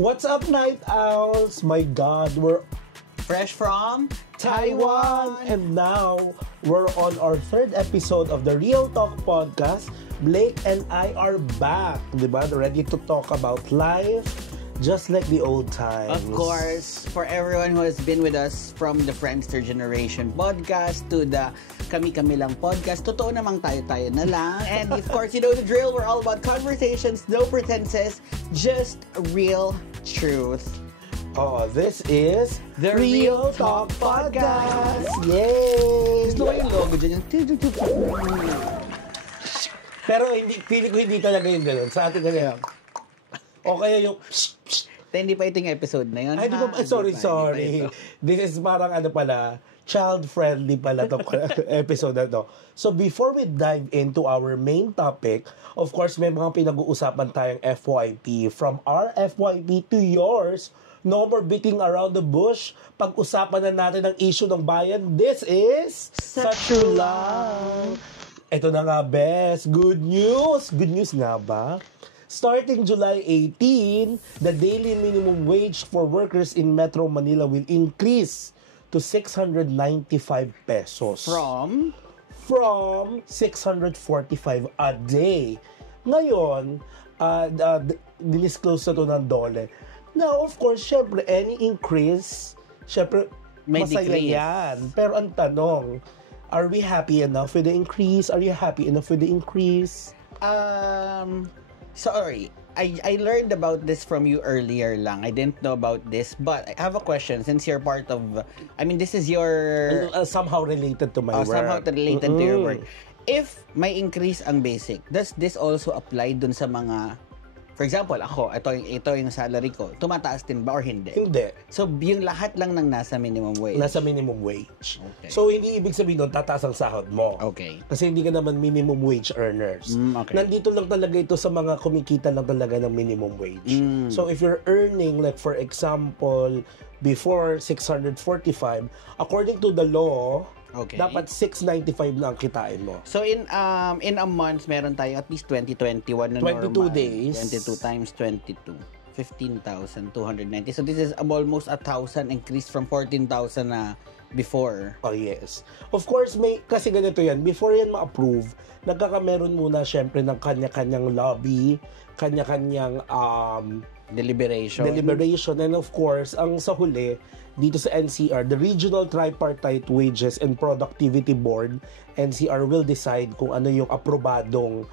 What's up, Night Owls? My God, we're fresh from Taiwan! And now, we're on our third episode of the Real Talk Podcast. Blake and I are back, diba? Ready to talk about life, just like the old times. Of course, for everyone who has been with us from the Friendster Generation podcast to the Kami-Kami Lang podcast, totoo namang tayo-tayo na lang. And of course, you know the drill. We're all about conversations, no pretenses, just real truth. Oh, this is the Real Talk Podcast. Yay! Gusto mo yung logo dyan? Pero feeling ko hindi talaga yung gano'n. Sa atin talaga. O kaya yung hindi pa ito yung episode na yun. Ay, sorry. This is parang child-friendly pala to episode na to. So before we dive into our main topic, of course, may mga pinag-uusapan tayong FYP. From our FYP to yours, no more beating around the bush. Pag-usapan na natin ang issue ng bayan. This is Sa True Love. Ito na nga, best. Good news. Good news nga ba? Starting July 18, the daily minimum wage for workers in Metro Manila will increase to 695 pesos. From 645 a day. Ngayon, dinisclose na to ng DOLE. Now, of course, syempre, any increase, syempre, may masaya decrease. yan. Pero ang tanong, are we happy enough with the increase? Are you happy enough with the increase? Sorry. I learned about this from you earlier lang. I didn't know about this, but I have a question since you're part of, this is your... somehow related to my work. Somehow related to your work. If may increase ang basic, does this also apply dun sa mga... For example, ako, ito yung salary ko. Tumataas din ba or hindi? Hindi. So, yung lahat lang ng nasa minimum wage? Nasa minimum wage. Okay. So, hindi ibig sabihin doon, tataas ang sahod mo. Okay. Kasi hindi ka naman minimum wage earners. Okay. Nandito lang talaga ito sa mga kumikita lang talaga ng minimum wage. So, if you're earning, like for example, before 645, according to the law, okay, dapat 695 na ang kitain mo. So in a month meron tayo at least 21 na 22 normal. days. 22 times 22. 15,290. So this is almost 1,000 increase from 14,000 na before. Oh yes. Of course, kasi ganito yan. Before yan ma-approve, nagkakameron muna syempre ng kanya-kanyang lobby, kanya-kanyang deliberation. And of course, ang sa huli, dito sa NCR, the Regional Tripartite Wages and Productivity Board, NCR will decide kung ano yung aprobadong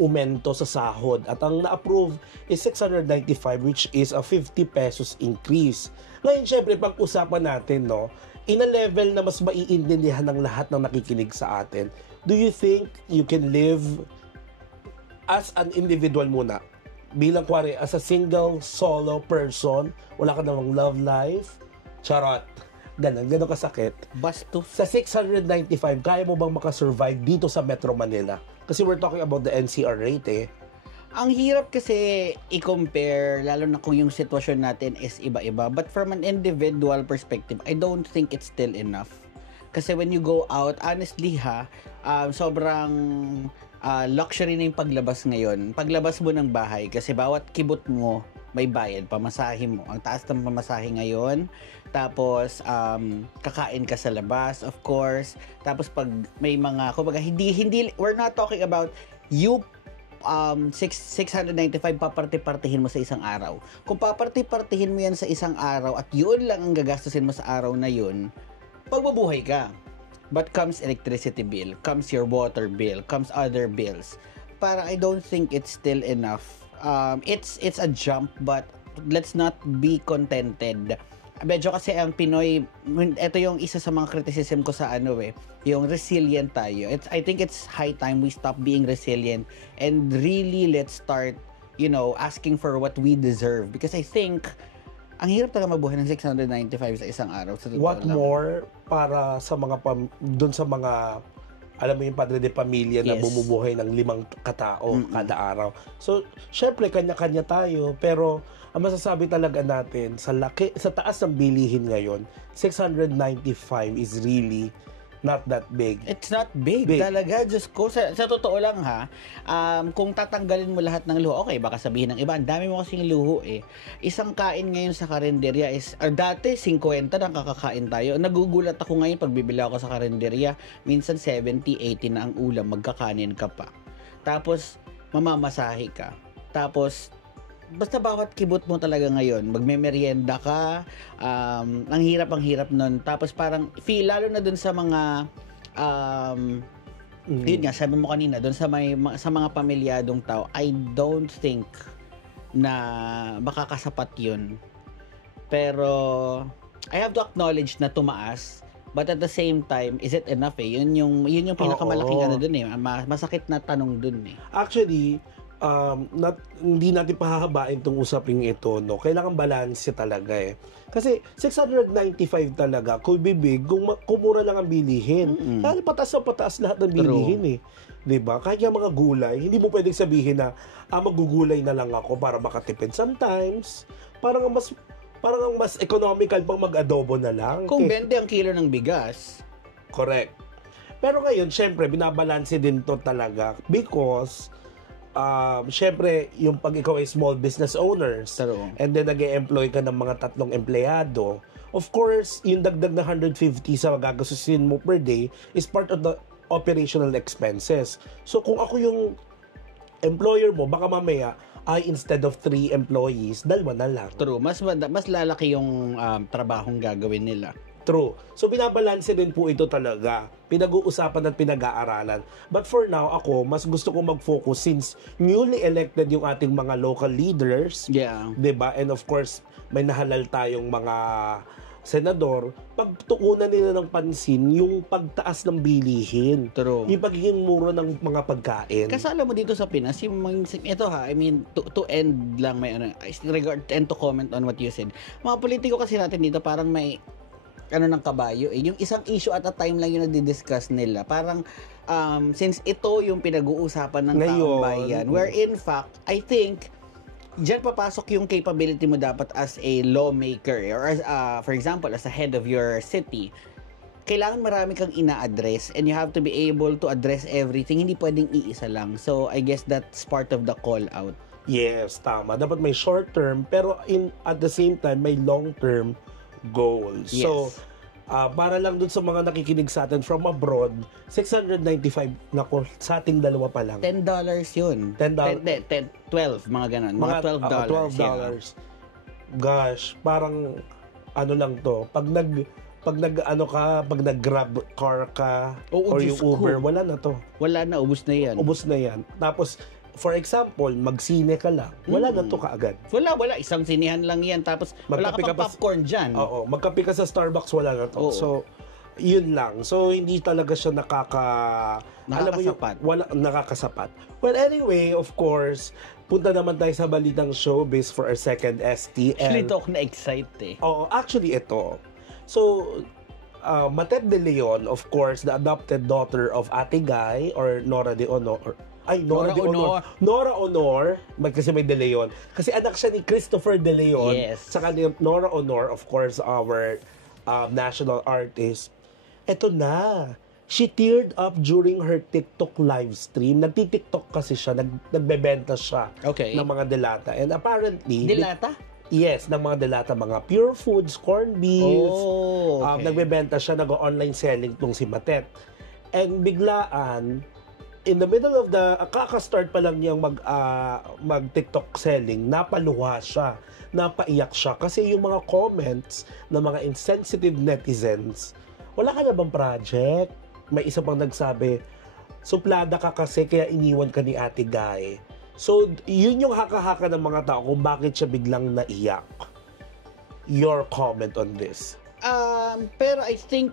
umento sa sahod. At ang na-approve is 695, which is a 50 pesos increase. Ngayon, syempre, pag-usapan natin, no, in a level na mas maiintindihan ng lahat ng nakikinig sa atin, do you think you can live as an individual muna? Bilang kwari, as a single, solo person, wala ka namang love life, charot. Ganon kasakit. Bastos. Sa 695, kaya mo bang makasurvive dito sa Metro Manila? Kasi we're talking about the NCR rate eh. Ang hirap kasi i-compare, lalo na kung yung sitwasyon natin is iba-iba. But from an individual perspective, I don't think it's still enough. Kasi when you go out, honestly sobrang luxury na yung paglabas ngayon. Paglabas mo ng bahay, kasi bawat kibot mo, may bayad, pamasahe mo. Ang taas ng pamasahe ngayon. Tapos, kakain ka sa labas, of course. Tapos, pag may mga, kumbaga, hindi, we're not talking about you 695 paparte-partihin mo sa isang araw. Kung paparte-partihin mo yan sa isang araw at yun lang ang gagastusin mo sa araw na yun, pagbabuhay ka. But comes electricity bill, comes your water bill, comes other bills. Parang I don't think it's still enough. It's a jump, but let's not be contented. Medyo kasi ang Pinoy, ito yung isa sa mga criticism ko sa yung resilient tayo. I think it's high time we stop being resilient and really let's start, asking for what we deserve. Because I think ang hirap talaga mabuhay ng 695 sa isang araw. What more para sa mga doon sa mga alam mo yung padre de pamilya na bumubuhay ng 5 katao kada araw. So, syempre kanya-kanya tayo, pero ang masasabi talaga natin sa taas ng bilihin ngayon, 695 is really not that big. It's not big, talaga. Diyos ko, sa totoo lang ha, kung tatanggalin mo lahat ng luho, okay, baka sabihin ng iba, ang dami mo kasing luho eh. Isang kain ngayon sa karinderya is, dati 50 nang kakakain tayo. Nagugulat ako ngayon pag bibili ako sa karinderya, minsan 70, 80 na ang ulam, magkakanin ka pa. Tapos, mamamasahe ka. Tapos, basta bawat kibot mo talaga ngayon, magmemeryenda ka, ang hirap nun. Tapos parang, lalo na dun sa mga, yun nga, sabi mo kanina, dun sa mga pamilyadong tao, I don't think na makakasapat yun. Pero, I have to acknowledge na tumaas, but at the same time, is it enough eh? Yun yung pinakamalaking ano dun eh, masakit na tanong dun eh. Actually, hindi natin pahahabain itong usaping ito, no? Kailangan balance talaga eh. Kasi 695 talaga, kung bibig, kung mura lang ang bilihin. Kaya pataas lahat ng bilihin eh. 'Di ba? Kahit yung mga gulay, hindi mo pwedeng sabihin na magugulay na lang ako para makatipid. Sometimes, parang ang mas economical pang mag-adobo na lang. Kung 20 ang kilo ng bigas. Correct. Pero ngayon, syempre, binabalanse din to talaga because syempre, yung pag ikaw ay small business owners, and then nag-e-employ ka ng mga 3 empleyado, of course, yung dagdag na 150 sa gagastusin mo per day is part of the operational expenses. So, kung ako yung employer mo, baka mamaya, instead of 3 employees, 2 na lang. True. Mas lalaki yung trabahong gagawin nila. True. So, binabalanse din po ito talaga. Pinag-uusapan at pinag-aaralan. But for now, ako, mas gusto kong mag-focus since newly elected yung ating mga local leaders. Yeah. 'Di ba? And of course, may nahalal tayong mga senador, pagtuunan nila ng pansin yung pagtaas ng bilihin. True. Yung pagiging mura ng mga pagkain. Kasi alam mo dito sa Pinas, ito ha, I mean, to end lang, I tend to comment on what you said. Mga politiko kasi natin dito, parang may ng kabayo eh. Yung isang issue at a time lang yung nadi-discuss nila. Parang, since ito yung pinag-uusapan ng taong bayan, where in fact, I think, diyan papasok yung capability mo dapat as a lawmaker or as, for example, as a head of your city. Kailangan marami kang ina-address and you have to be able to address everything. Hindi pwedeng iisa lang. So, I guess that's part of the call out. Yes, tama. Dapat may short term, pero at the same time, may long term goals. Yes. So, para lang dun sa mga nakikinig sa atin from abroad, 695 na sa ating dalawa pa lang. $10 yun. $12, mga ganun. Mga $12. $12. Gosh, parang ano lang to. Pag nag-grab car ka or yung Uber, wala na to. Wala na, ubus na yan. Ubus na yan. Tapos, for example, magsine ka lang, wala na to kaagad. Wala. Isang sinihan lang yan. Tapos, wala ka pang popcorn dyan. Oo. Magkape ka sa Starbucks, wala na to. Oo. So, yun lang. So, hindi talaga siya nakakasapat. Nakakasapat. Well, anyway, of course, punta naman tayo sa balitang showbiz for our second ST. Actually, ito ako na-excite eh. Oo, actually, ito. So, Matet De Leon, of course, the adopted daughter of Ate Guy or Nora De Honor. Nora Honor. Kasi may De Leon. Kasi anak siya ni Christopher De Leon. Yes. Saka ni Nora Honor, of course, our national artist. Eto na. She teared up during her TikTok live stream. Nagti-TikTok kasi siya. Nagbebenta siya ng mga delata. And apparently... Delata? Yes, ng mga delata. Mga Pure Foods, corned beef. Nagbebenta siya. Nag-online selling tong si Matet. And biglaan, in the middle of kaka-start pa lang niyang mag-TikTok selling, napaluha siya, napaiyak siya. Kasi yung mga comments ng mga insensitive netizens, wala ka na bang project? May isa pang nagsabi, suplada ka kasi kaya iniwan ka ni Ate Guy. So, yun yung haka-haka ng mga tao kung bakit siya biglang naiyak. Your comment on this? Pero I think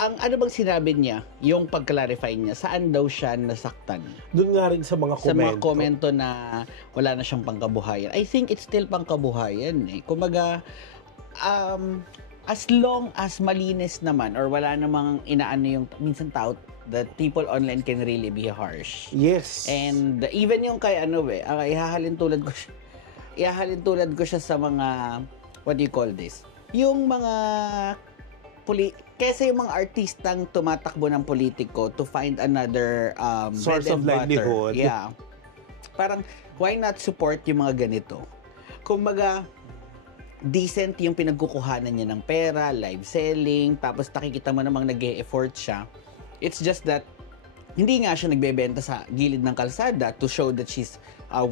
ang ano bang sinabi niya, yung pag-clarify niya, saan daw siya nasaktan? Doon nga rin sa mga komento. Sa mga komento na wala na siyang pangkabuhayan. I think it's still pangkabuhayan eh. Kumaga, as long as malinis naman or wala namang inaano yung minsan tao, that people online can really be harsh. Yes. And even yung kay ihahalin tulad ko siya sa mga, what do you call this? Yung mga kesa yung mga artistang tumatakbo ng politiko to find another Source bread of and butter. livelihood. Yeah. Parang, why not support yung mga ganito? Kumbaga, decent yung pinagkukuhanan niya ng pera, live selling, tapos nakikita mo namang nag-e-effort siya. It's just that, hindi nga siya nagbebenta sa gilid ng kalsada to show that she's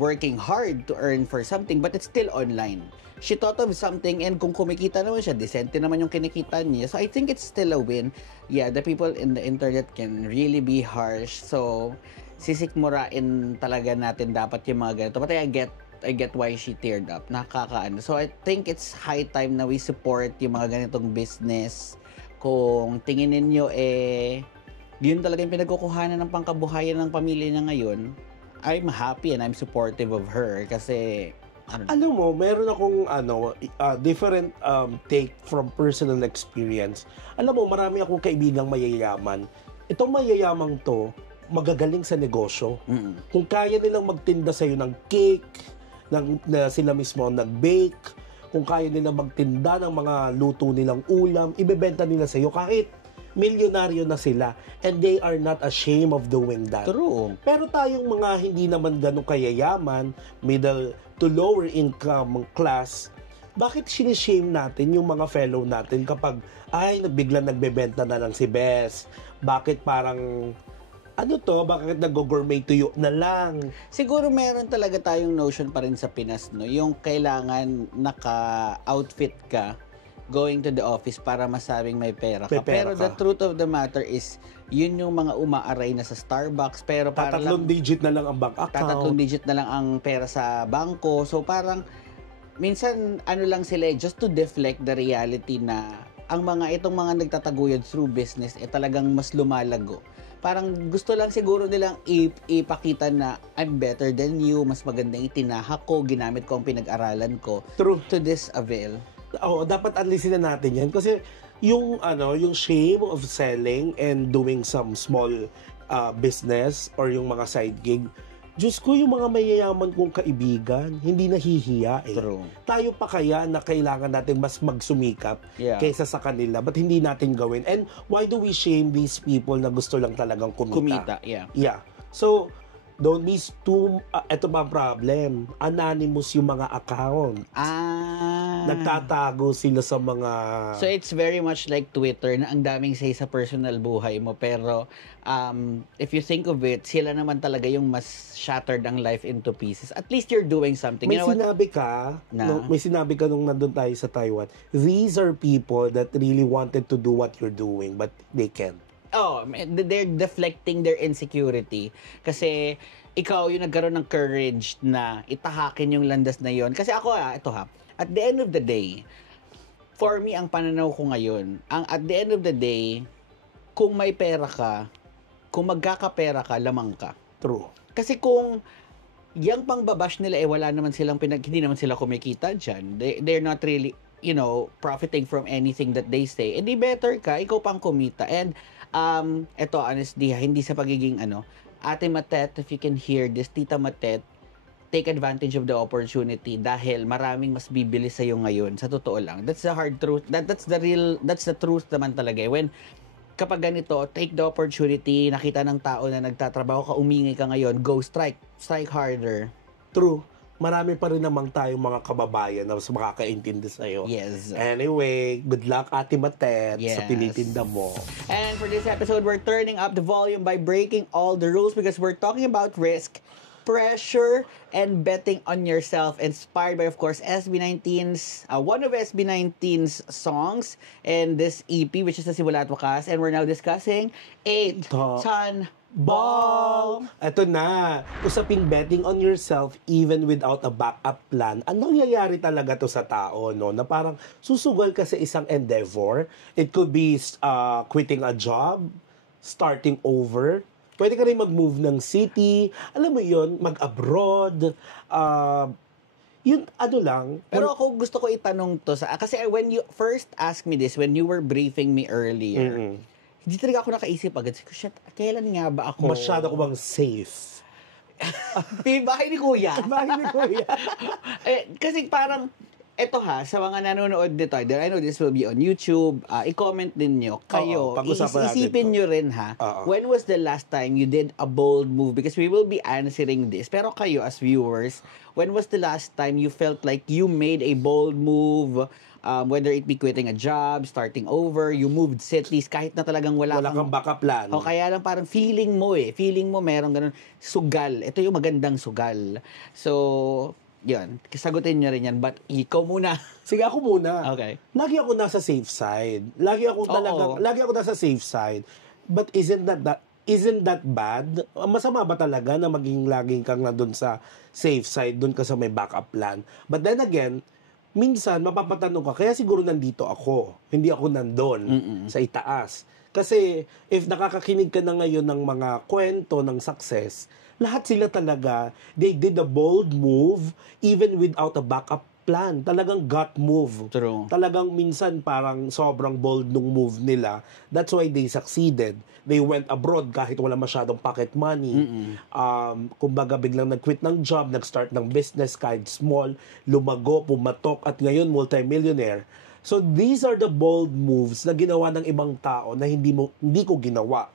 working hard to earn for something, but it's still online. She thought of something, and kung kumikita naman siya, decente naman yung kinikita niya. So, I think it's still a win. Yeah, the people in the internet can really be harsh. So, sisikmurain talaga natin dapat yung mga ganito. But I get why she teared up. Nakakaano. So, I think it's high time na we support yung mga ganitong business. Kung tingin ninyo, yun talaga yung pinagkukuhanan ng pangkabuhayan ng pamilya niya ngayon, I'm happy and I'm supportive of her kasi, Alam mo, meron akong different take from personal experience. Alam mo, marami akong kaibigang mayayaman. Itong mayayamang to, magagaling sa negosyo. Kung kaya nilang magtinda sa'yo ng cake, na sila mismo nag-bake, kung kaya nilang magtinda ng mga luto nilang ulam, ibebenta nila sa'yo kahit milyonaryo na sila, and they are not ashamed of doing that. True. Pero tayong mga hindi naman ganun kayayaman, middle to lower income class, bakit sinishame natin yung mga fellow natin kapag biglang nagbebenta na lang si Bes? Bakit parang bakit nag-gourmet tuyo na lang? Siguro meron talaga tayong notion pa rin sa Pinas, no? Yung kailangan naka-outfit ka going to the office para masabing may pera ka. Pero the truth of the matter is, yun yung mga umaaray na sa Starbucks, pero para Tatatlong digit na lang ang bank account. Tatatlong digit na lang ang pera sa bangko. So parang, minsan, lang sila, just to deflect the reality na itong mga nagtataguyod through business, talagang mas lumalago. Parang gusto lang siguro nilang ipakita na I'm better than you, mas maganda yung tinahak ko, ginamit ko ang pinag-aralan ko. True. To this avail. Oo, dapat alisin na natin yan kasi yung shame of selling and doing some small business or yung mga side gig, Diyos ko, yung mga mayayaman kong kaibigan, hindi nahihiya eh. True. Tayo pa kaya na kailangan natin mas magsumikap kaysa sa kanila, but hindi natin gawin? And why do we shame these people na gusto lang talagang kumita? Yeah. So, don't be too, eto ba ang problem? Anonymous yung mga account. Nagtatago sila sa mga... So, it's very much like Twitter na ang daming say sa personal buhay mo. Pero, if you think of it, sila naman talaga yung mas shattered ang life into pieces. At least you're doing something. May sinabi ka, may sinabi ka nung nandun tayo sa Taiwan, these are people that really wanted to do what you're doing, but they can't. Oh, they're deflecting their insecurity. Kasi ikaw yung nagkaroon ng courage na itahakin yung landas na yon. Kasi ako, at the end of the day, for me, ang pananaw ko ngayon, at the end of the day, kung may pera ka, kung magkakapera ka, lamang ka. True. Kasi kung yung pangbabash nila, wala naman silang hindi naman sila kumikita dyan. They're not really, profiting from anything that they say. Di better ka, ikaw pang kumita. And, eto, honestly, hindi sa pagiging, Ate Matet, if you can hear this, Tita Matet, take advantage of the opportunity dahil maraming mas bibili sa iyo ngayon. Sa totoo lang. That's the hard truth. That's the truth naman talaga. When, kapag ganito, take the opportunity, nakita ng tao na nagtatrabaho ka, umingay ka ngayon, go strike harder. True. Marami pa rin namang tayong mga kababayan na mas makakaintindi sa'yo. Yes. Anyway, good luck, Ate Matet, sa tinitinda mo. And for this episode, we're turning up the volume by breaking all the rules because we're talking about risk, pressure, and betting on yourself. Inspired by, of course, SB19's, one of SB19's songs and this EP, which is Nasimula at Wakas. And we're now discussing 8-Ton Ball! Ito na, usaping betting on yourself even without a backup plan. Anong nangyayari talaga to sa tao, no? Na parang susugal ka sa isang endeavor. It could be quitting a job, starting over. Pwede ka rin mag-move ng city. Alam mo yun, mag-abroad. Yun, lang. Pero ako gusto ko itanong to kasi when you first asked me this, when you were briefing me earlier, hindi talaga ako nakaisip agad. Shit, kailan nga ba ako? Masyado ko bang safe? Bahay ni Kuya. Bahay ni Kuya. Kasi parang, eto ha, sa mga nanonood nito, I know this will be on YouTube, i-comment din nyo, kayo, pag-usapan natin isipin to. nyo rin ha, when was the last time you did a bold move? Because we will be answering this. Pero kayo as viewers, when was the last time you felt like you made a bold move, whether it be quitting a job, starting over, you moved cities, kahit na talagang wala kang backup plan. O kaya lang parang feeling mo meron ganun, sugal. Ito yung magandang sugal. So, yun, sagutin nyo rin yan. But ikaw muna. Sige, ako muna. Okay. Lagi ako nasa safe side. Lagi ako nasa safe side. But isn't that bad? Masama ba talaga na maging laging kang nandun sa safe side, dun ka sa may backup plan? But then again, minsan mapapatanong ka, kaya siguro nandito ako. Hindi ako nandun sa itaas. Kasi if nakakakinig ka na ngayon ng mga kwento ng success, lahat sila talaga, they did a bold move even without a backup plan. Talagang gut move. True. Talagang minsan parang sobrang bold nung move nila. That's why they succeeded. They went abroad kahit wala masyadong pocket money. Kumbaga biglang nag-quit ng job, nag-start ng business kahit small, lumago, pumatok, at ngayon multimillionaire. So these are the bold moves na ginawa ng ibang tao na hindi ko ginawa.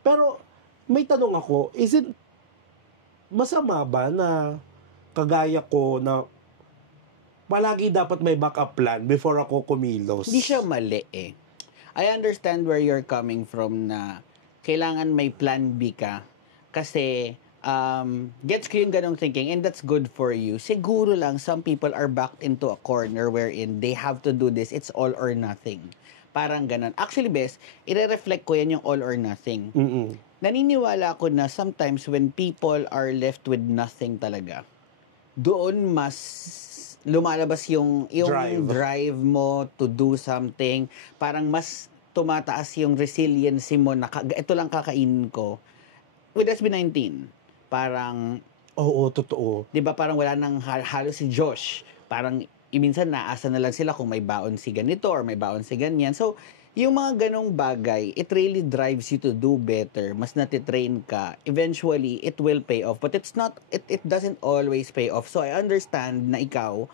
Pero may tanong ako, is it masama ba na kagaya ko na palagi dapat may backup plan before ako kumilos? Hindi siya mali eh. I understand where you're coming from na kailangan may plan B ka. Kasi gets ko yung ganong thinking and that's good for you. Siguro lang some people are backed into a corner wherein they have to do this. It's all or nothing. Parang ganon. Actually, best, i-reflect ko yan yung all or nothing. Naniniwala ako na sometimes when people are left with nothing talaga, doon mas lumalabas yung drive mo to do something. Parang mas tumataas yung resiliency mo na ito lang kakainin ko. With SB19, parang Oo, totoo. 'di ba parang wala nang halos si Josh. Parang minsan naasa na lang sila kung may baon si ganito or may baon si ganyan. So, yung mga ganong bagay, it really drives you to do better. Mas natitrain ka. Eventually, it will pay off. But it doesn't always pay off. So, I understand na ikaw,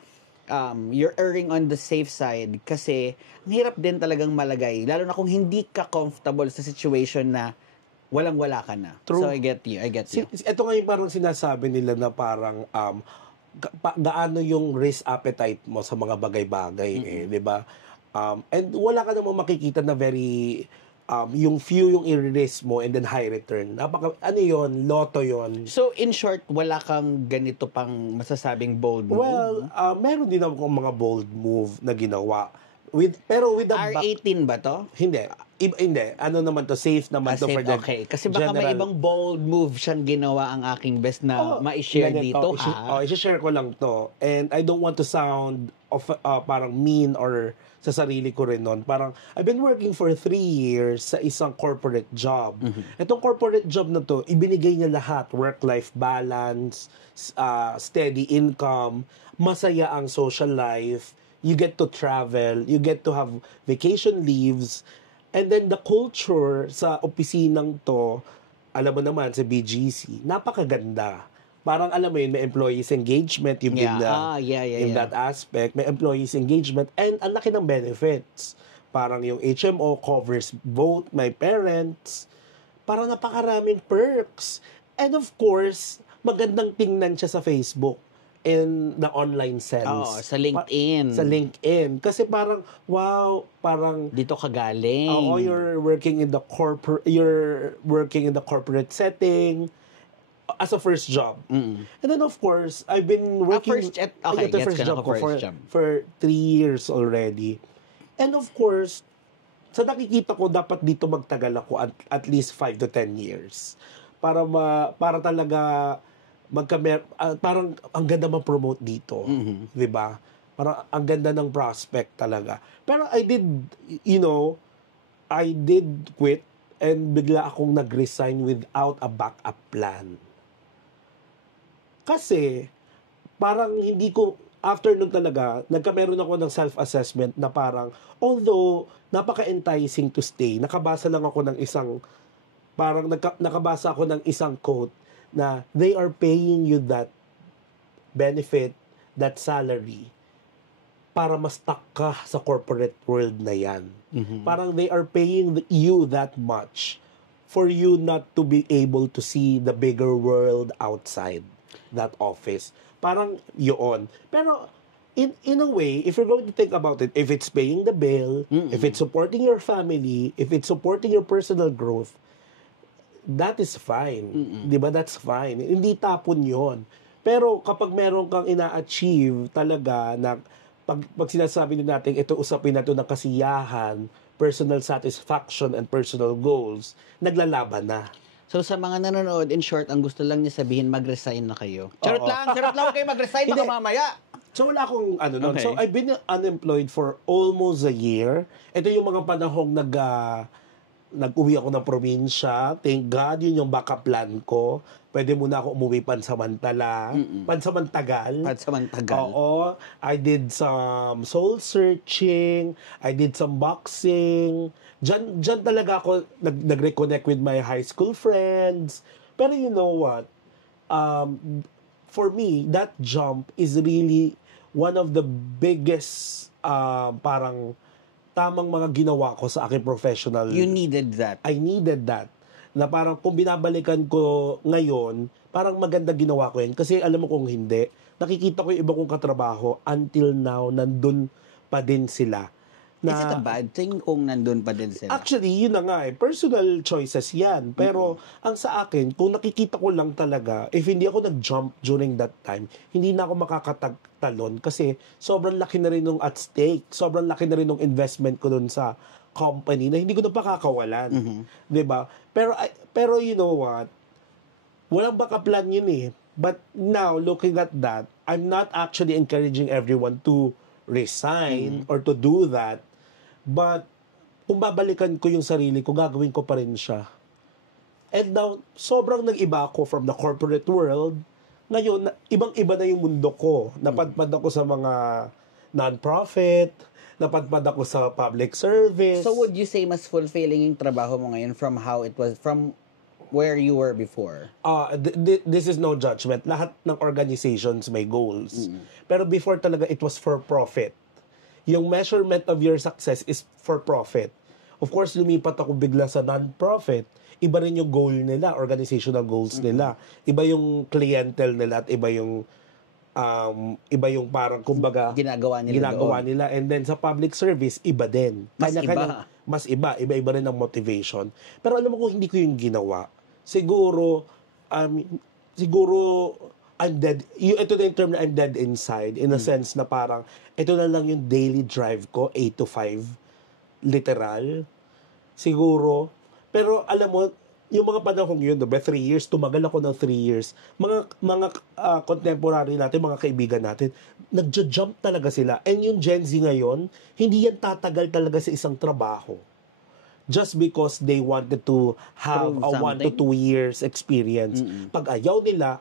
you're erring on the safe side kasi ang hirap din talagang malagay. Lalo na kung hindi ka comfortable sa situation na walang-wala ka na. True. So, I get you. Ito nga yung parang sinasabi nila na parang gaano yung risk appetite mo sa mga bagay-bagay, 'di ba? And wala ka namang makikita na very yung few yung i-risk mo and then high return. Ano yon, loto yon. So, in short, wala kang ganito pang masasabing bold move? Well, meron din akong mga bold move na ginawa. Pero with the R18 ba to? Hindi. Hindi. Ano naman to? Safe naman to Safe, for the okay. Kasi baka may ibang bold move siyang ginawa ang aking best na ma-share dito, ha? I-share ko lang to. And I don't want to sound parang mean or sa sarili ko rin nun. Parang, I've been working for 3 years sa isang corporate job. Itong corporate job na to, ibinigay niya lahat. Work-life balance, steady income, masaya ang social life, you get to travel, you get to have vacation leaves, and then the culture sa opisinang to, alam mo naman, sa BGC, napakaganda. Parang alam mo yun, may employees engagement, yung in that aspect, may employees engagement, and ang laki ng benefits. Parang yung HMO covers both my parents, parang napakaraming perks. And of course, magandang tingnan siya sa Facebook in the online sense. Sa LinkedIn. Sa LinkedIn. Kasi parang, wow, parang dito ka galing. You're working in the corporate setting as a first job. And then of course, I've been working first job for 3 years already. And of course, sa nakikita ko, dapat dito magtagal ako at least 5 to 10 years. Para talaga parang ang ganda ma-promote dito. 'Di ba? Parang ang ganda ng prospect talaga. Pero I did quit and bigla akong nag-resign without a backup plan. Kasi parang hindi ko after nun talaga, nagkameron ako ng self-assessment na parang although napaka-enticing to stay, nakabasa ako ng isang quote na they are paying you that benefit, that salary, para ma-stuck ka sa corporate world na yan. Parang they are paying you that much for you not to be able to see the bigger world outside that office. Parang yun. Pero in a way, if you're going to think about it, if it's paying the bill, if it's supporting your family, if it's supporting your personal growth, that is fine. Di ba? That's fine. Hindi tapon yon. Pero kapag meron kang ina-achieve talaga na pag sinasabi din natin, ito usapin na ito ng kasiyahan, personal satisfaction, and personal goals, naglalaban na. So sa mga nanonood, in short, ang gusto lang niya sabihin, mag-resign na kayo. Charot lang kayo mag-resign na mamaya. So wala akong ano nun. Okay. So I've been unemployed for almost a year. Ito yung mga panahong nag-uwi ako ng probinsya. Thank God, yun yung backup plan ko. Pwede muna ako umuwi pansamantala. Pansamantagal. Oo. I did some soul searching. I did some boxing. Diyan talaga ako nag-reconnect with my high school friends. Pero you know what? For me, that jump is really one of the biggest parang tamang mga ginawa ko sa aking professional. You needed that. I needed that. Na parang kung binabalikan ko ngayon, parang maganda ginawa ko yun. Kasi alam mo kung hindi, nakikita ko yung iba kong katrabaho until now, nandun pa din sila. Is it a bad thing kung nandun pa din sila? Actually, yun na nga eh. Personal choices yan. Pero ang sa akin, kung nakikita ko lang talaga, if hindi ako nag-jump during that time, hindi na ako makakatagtalon kasi sobrang laki na rin nung at stake. Sobrang laki na rin nung investment ko dun sa company na hindi ko na pakakawalan. Diba? Pero you know what? Walang backup plan yun eh. But now, looking at that, I'm not actually encouraging everyone to resign or to do that. But kung babalikan ko yung sarili ko, gagawin ko pa rin siya. And now, sobrang nag-iba ako from the corporate world. Ngayon, ibang-iba na yung mundo ko. Napadpad ako sa mga non-profit, napadpad ako sa public service. So would you say mas fulfilling yung trabaho mo ngayon from how it was, from where you were before? This is no judgment. Lahat ng organizations may goals. Pero before talaga, it was for profit. Yung measurement of your success is for profit. Of course, lumipat ako bigla sa non-profit. Iba rin yung goal nila, organizational goals nila. Iba yung clientele nila at iba yung parang kumbaga ginagawa nila. And then sa public service, iba din. Mas iba. Iba rin ang motivation. Pero alam mo kung hindi ko yung ginawa, siguro I'm dead. Ito na yung term na I'm dead inside in a sense na parang ito na lang yung daily drive ko, 8 to 5. Literal. Siguro. Pero alam mo, yung mga panahong yun, 3 years, tumagal ako ng 3 years. Mga contemporary natin, mga kaibigan natin, nagja-jump talaga sila. And yung Gen Z ngayon, hindi yan tatagal talaga sa isang trabaho. Just because they wanted to have a 1 to 2 years experience. Pag ayaw nila.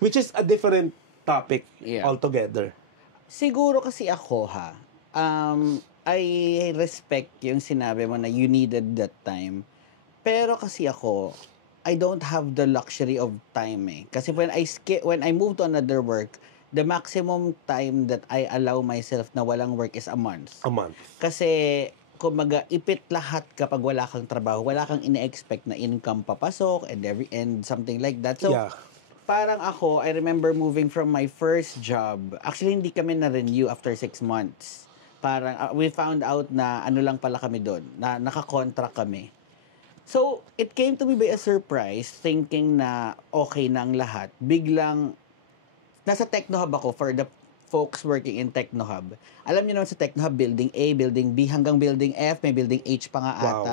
Which is a different topic altogether. Siguro kasi ako I respect yung sinabi mo na you needed that time. Pero kasi ako, I don't have the luxury of time eh. Kasi when I move to another work, the maximum time that I allow myself na walang work is a month. A month. Kasi kumaga ipit lahat kapag wala kang trabaho, wala kang ine-expect na income papasok and something like that. So parang ako, I remember moving from my first job. Actually, hindi kami na-renew after 6 months. Parang we found out na ano lang pala kami doon, na naka-contract kami. So, it came to me by a surprise, thinking na okay na ang lahat. Biglang, nasa TechnoHub ako for the folks working in TechnoHub. Alam niyo naman sa TechnoHub, building A, building B, hanggang building F, may building H pa nga ata.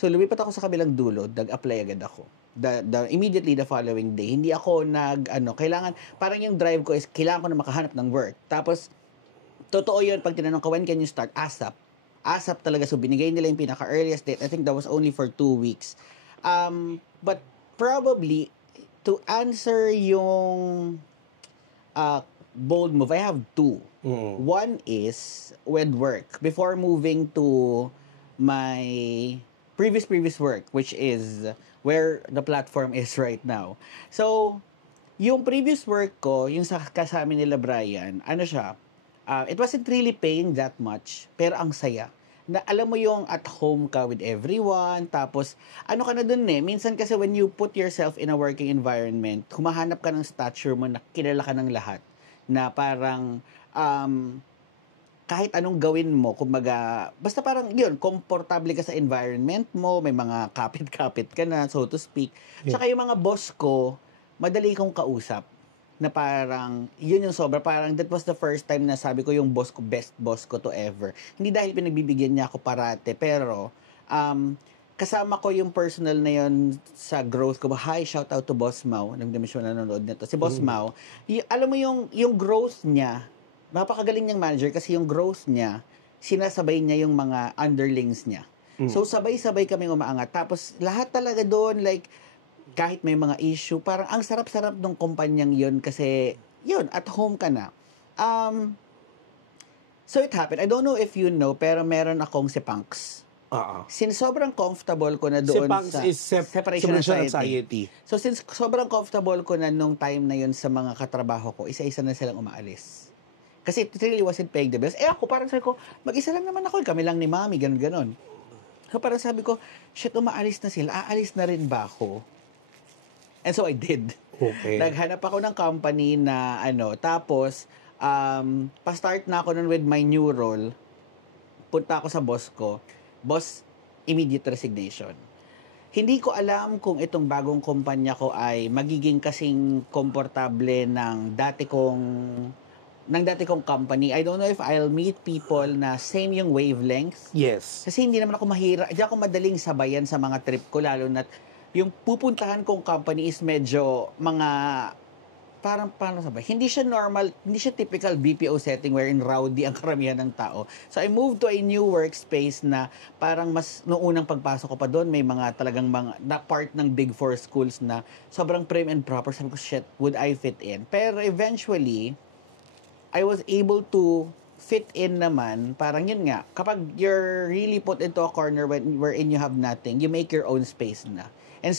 So, lumipat ako sa kabilang dulo, nag-apply agad ako. Immediately the following day, hindi ako kailangan, parang yung drive ko is, kailangan ko na makahanap ng work. Tapos, totoo yun, pag tinanong ka, when can you start? ASAP. ASAP talaga. So, binigay nila yung pinaka-earliest date. I think that was only for 2 weeks. But probably, to answer yung bold move, I have 2. One is with work. Before moving to my previous work, which is where the platform is right now. So, Yung previous work ko, yung sa kasama nila Brian, ano siya, it wasn't really paying that much, pero ang saya. Na alam mo yung at home ka with everyone, tapos ano ka na dun minsan kasi when you put yourself in a working environment, humahanap ka ng stature mo na kilala ka ng lahat, na parang kahit anong gawin mo, kumbaga, basta parang yun, komportable ka sa environment mo, may mga kapit-kapit ka na, so to speak. Tsaka yung mga boss ko, madali kong kausap, na parang, yun yung sobra, parang that was the first time na sabi ko yung boss ko, best boss ko to ever. Hindi dahil pinagbibigyan niya ako parate, pero, kasama ko yung personal na yun sa growth ko. Hi, shout out to Boss Mau, nang dimension na nanonood nito. Si Boss Mau, alam mo yung growth niya, napakagaling niyang manager kasi yung growth niya, sinasabay niya yung mga underlings niya. So, sabay-sabay kaming umaangat. Tapos, lahat talaga doon, like, kahit may mga issue, parang ang sarap-sarap ng kumpanyang yun kasi, yun, at home ka na. So, it happened. I don't know if you know, pero meron akong si Punks. Since sobrang comfortable ko na doon sa separation anxiety. So, since sobrang comfortable ko na nung time na yun sa mga katrabaho ko, isa-isa na silang umaalis. Kasi it really wasn't paying the bills. Ako, parang sabi ko, mag-isa lang naman ako. Kami lang ni Mami, ganon. So, parang sabi ko, shit, umaalis na sila. Aalis na rin ba ako? And so, I did. Okay. Naghanap ako ng company na, tapos, pa-start na ako nun with my new role. Punta ako sa boss ko. Boss, immediate resignation. Hindi ko alam kung itong bagong kumpanya ko ay magiging kasing komportable ng dati kong company. I don't know if I'll meet people na same yung wavelength. Yes. Kasi hindi naman ako hindi ako madaling sabayan sa mga trip ko, lalo na yung pupuntahan kong company is medyo mga, parang, paano sabay? Hindi siya normal, hindi siya typical BPO setting wherein rowdy ang karamihan ng tao. So, I moved to a new workspace na parang mas, noong unang pagpasok ko pa doon, may mga talagang na part ng Big Four schools na sobrang prim and proper. Sabi ko, shit, would I fit in? Pero eventually, I was able to fit in naman. Parang yun nga, kapag you're really put into a corner wherein you have nothing, you make your own space na. And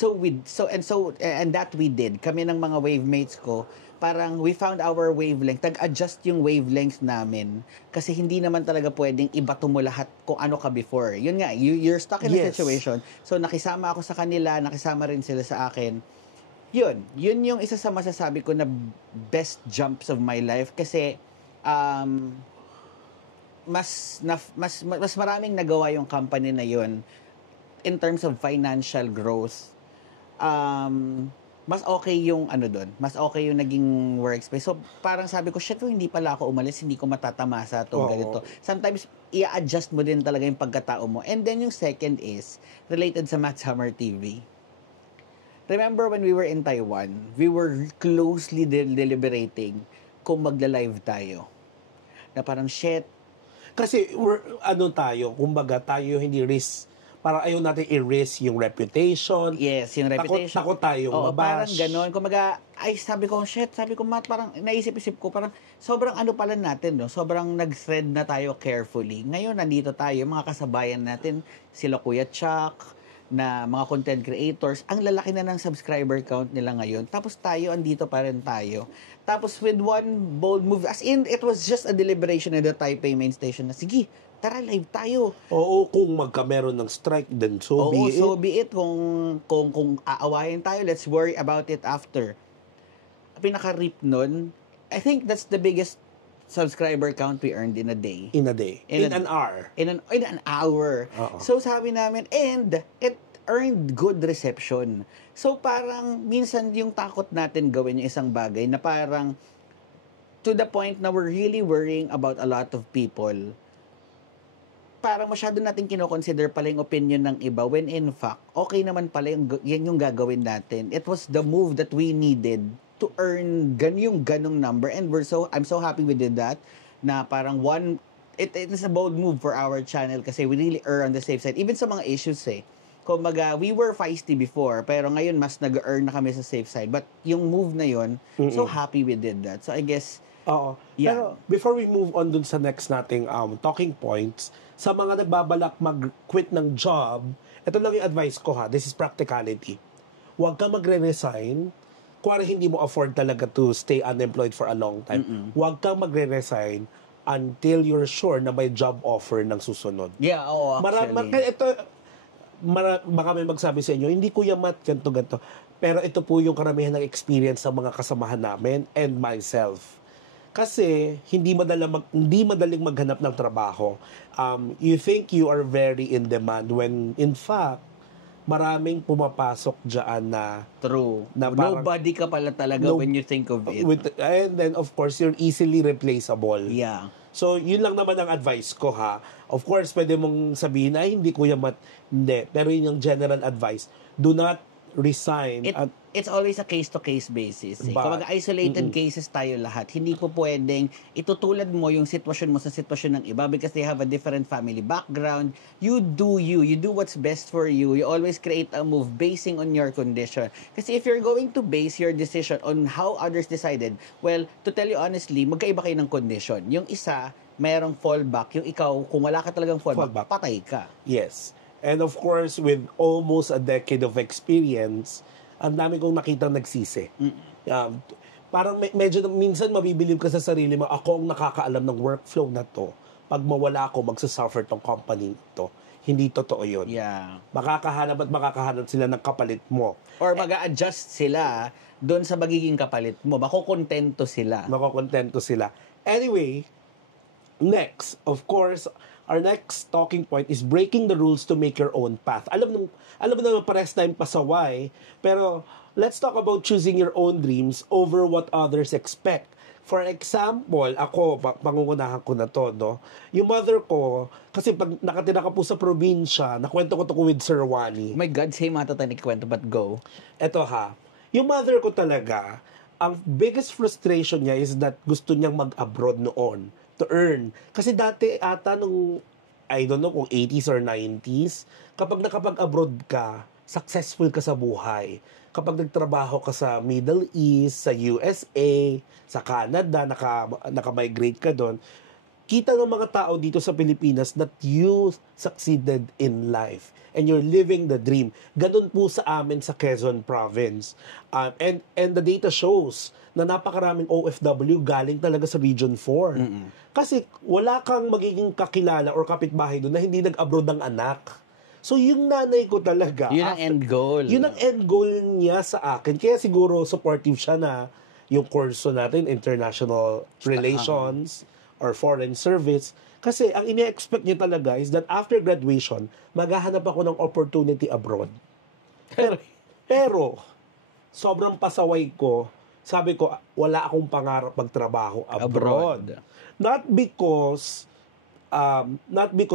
that we did. Kami ng mga wavemates ko, parang we found our wavelength. Tag-adjust yung wavelength namin. Kasi hindi naman talaga pwedeng ibato mo lahat kung ano ka before. Yun nga, you're stuck in a situation. So nakisama ako sa kanila, nakisama rin sila sa akin. Yun yung isa sa masasabi ko na best jumps of my life kasi mas maraming nagawa yung company na yun in terms of financial growth. Mas okay yung doon, mas okay yung naging workspace. So parang sabi ko, shit, hindi pala ako umalis, hindi ko matatamasa to ganito. Sometimes i-adjust mo din talaga yung pagkatao mo. And then yung second is related sa Matt Summer TV. Remember when we were in Taiwan, we were closely deliberating kung magla-live tayo. Na parang, shit. Kasi, kumbaga tayo hindi risk. Parang ayaw natin i-risk yung reputation. Yes, yung reputation. Takot tayo mabash. Parang ganon. Kumbaga, sabi ko, Matt, parang naisip-isip ko, parang sobrang pala natin, no? Sobrang nag-thread na tayo carefully. Ngayon, nandito tayo, mga kasabayan natin, sila Kuya Chuck, na mga content creators, ang lalaki na ng subscriber count nila ngayon. Tapos tayo, andito pa rin tayo. Tapos with one bold move, as in, it was just a deliberation in the Taipei main station na, sige, tara, live tayo. Oo, kung meron ng strike, then so be it. So be it. Kung aawayin tayo, let's worry about it after. Pinaka-rip nun, I think that's the biggest subscriber count we earned in a day. In an hour. In an hour. Uh-oh. So sabi namin, and it earned good reception. So parang minsan yung takot natin gawin yung isang bagay na parang to the point na we're really worrying about a lot of people. Parang masyado natin kinoconsider pala yung opinion ng iba when in fact, okay naman pala yan yung gagawin natin. It was the move that we needed to earn yung ganong number, and I'm so happy we did that, na parang it is a bold move for our channel kasi we really err on the safe side even sa mga issues kumbaga we were feisty before pero ngayon mas nag-earn na kami sa safe side, but yung move na yun, so happy we did that. So I guess yeah. Pero before we move on dun sa next nating talking points, sa mga nagbabalak mag-quit ng job, ito lang yung advice ko ha, this is practicality. Huwag ka magre-resign kung hindi mo afford talaga to stay unemployed for a long time, huwag kang magre-resign until you're sure na may job offer ng susunod. Yeah, oo, actually. Baka may magsabi sa inyo, hindi Kuya Matt, ganito. Pero ito po yung karamihan ng experience sa mga kasamahan namin and myself. Kasi hindi madaling maghanap ng trabaho. You think you are very in demand when in fact maraming pumapasok diyan na True. Na parang, nobody ka pala talaga when you think of it. And then of course you're easily replaceable. Yeah. So, yun lang naman ang advice ko, ha. Of course, pwede mong sabihin, ay, hindi Kuya Matt, hindi. Pero yun yung general advice. Do not resign. It's always a case-to-case basis. Kapag isolated cases tayo lahat, hindi po pwedeng itutulad mo yung sitwasyon mo sa sitwasyon ng iba because they have a different family background. You do you. You do what's best for you. You always create a move basing on your condition. Kasi if you're going to base your decision on how others decided, well, to tell you honestly, magkaiba kayo ng condition. Yung isa, mayroong fallback. Yung ikaw, kung wala ka talagang fallback. Patay ka. Yes. And of course, with almost a decade of experience, ang dami kong nakitang nagsisi. Parang medyo minsan mabibilib ka sa sarili mo, ako ang nakakaalam ng workflow na to. Pag mawala ako, magsasuffer tong company to. Hindi totoo yun. Yeah. Makakahanap sila ng kapalit mo. Or mag-a-adjust sila doon sa magiging kapalit mo. Makukontento sila. Anyway, next, of course, our next talking point is breaking the rules to make your own path. Alam mo naman pares tayong pasaway, pero let's talk about choosing your own dreams over what others expect. For example, ako, pangungunahan ko na to, no? Yung mother ko, kasi pag nakatira ka po sa probinsya, nakwento ko to with Sir Wani. Oh my God, same ata tayo nakikwento, but go. Eto ha, yung mother ko talaga, ang biggest frustration niya is that gusto niyang mag-abroad noon to earn. Kasi dati ata nung, I don't know kung 80s or 90s, kapag nakapag-abroad ka, successful ka sa buhay. Kapag nagtrabaho ka sa Middle East, sa USA, sa Canada, naka-migrate ka doon, kita ng mga tao dito sa Pilipinas that you succeeded in life and you're living the dream. Ganun po sa amin sa Quezon Province. And the data shows na napakaraming OFW galing talaga sa Region 4. Kasi wala kang magiging kakilala or kapitbahay doon na hindi nag-abroad ng anak. So, yung nanay ko talaga. Yun ang end goal. Yun ang end goal niya sa akin. Kaya siguro supportive siya na yung kurso natin, International Relations or Foreign Service. Kasi ang ine-expect niya talaga is that after graduation, maghahanap ako ng opportunity abroad. Pero sobrang pasaway ko, sabi ko, wala akong pangarap magtrabaho abroad. Not because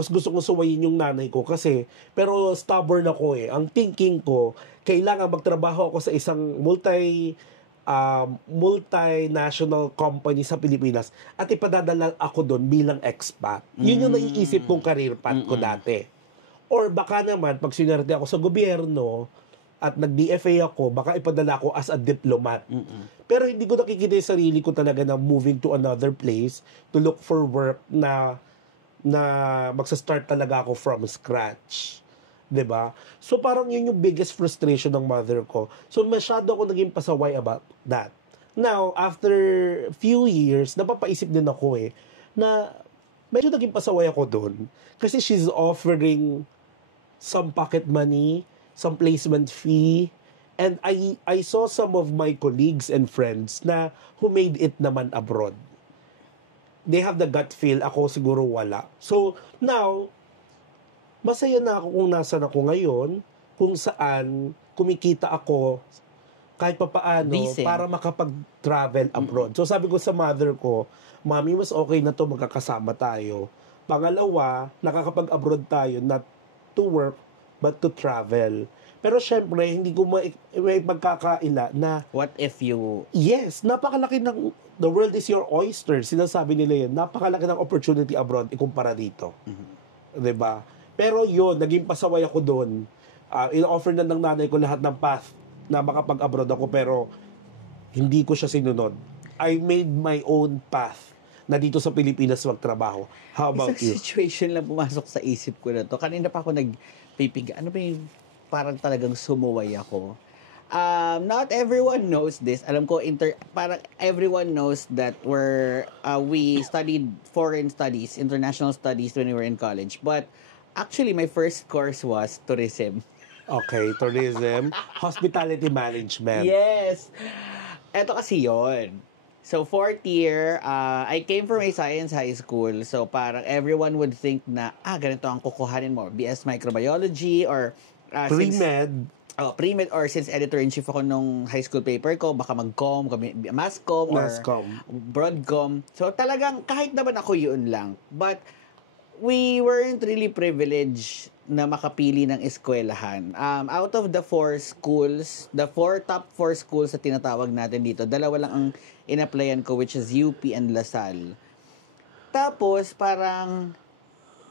gusto kong suwayin yung nanay ko kasi, pero stubborn ako eh. Ang thinking ko, kailangan magtrabaho ako sa isang multinational company sa Pilipinas at ipadadala ako doon bilang expat. Yun yung naiisip kong career path ko dati. Or baka naman, pag sinerte ako sa gobyerno at nag-DFA ako, baka ipadala ako as a diplomat. Pero hindi ko nakikita yung sarili ko talaga na moving to another place to look for work na magsa-start talaga ako from scratch. 'Di ba? So parang yun yung biggest frustration ng mother ko. So masyado ako naging pasaway about that. Now, after few years, napapaisip din ako na medyo naging pasaway ako doon. Kasi she's offering some pocket money, some placement fee, and I saw some of my colleagues and friends na who made it naman abroad. They have the gut feel, ako siguro wala. So, now, masaya na ako kung nasan ako ngayon, kung saan kumikita ako kahit papaano para makapag-travel abroad. So, sabi ko sa mother ko, Mami, mas okay na to magkakasama tayo. Pangalawa, nakakapag-abroad tayo, not to work, but to travel. Pero syempre, hindi ko may pagkakaila na... What if you... Yes, napakalaki ng... The world is your oyster. Sinasabi nila yun. Napakalaki ng opportunity abroad ikumpara dito. Diba? Pero yun, naging pasaway ako doon. In-offer na ng nanay ko lahat ng path na makapag-abroad ako pero hindi ko siya sinunod. I made my own path na dito sa Pilipinas magtrabaho. How about you? Isang situation lang pumasok sa isip ko na to. Kanina pa ako nagpipiga. Ano ba yung parang talagang sumuway ako? Not everyone knows this. Alam ko, parang everyone knows that we studied foreign studies, international studies when we were in college. But actually, my first course was tourism. Okay, tourism, hospitality management. Yes! Eto kasi yon. So, fourth year, I came from a science high school. So, parang everyone would think na, ganito ang kukuhanin mo. BS Microbiology or... Pre-med. Pre-med or since editor-in-chief ako nung high school paper ko, baka mag-com, mass-com, or broadcom. So, talagang kahit naman ako yun lang. But, we weren't really privileged na makapili ng eskwelahan. Out of the top four schools na tinatawag natin dito, dalawa lang ang in-applyan ko, which is UP and LaSalle. Tapos, parang,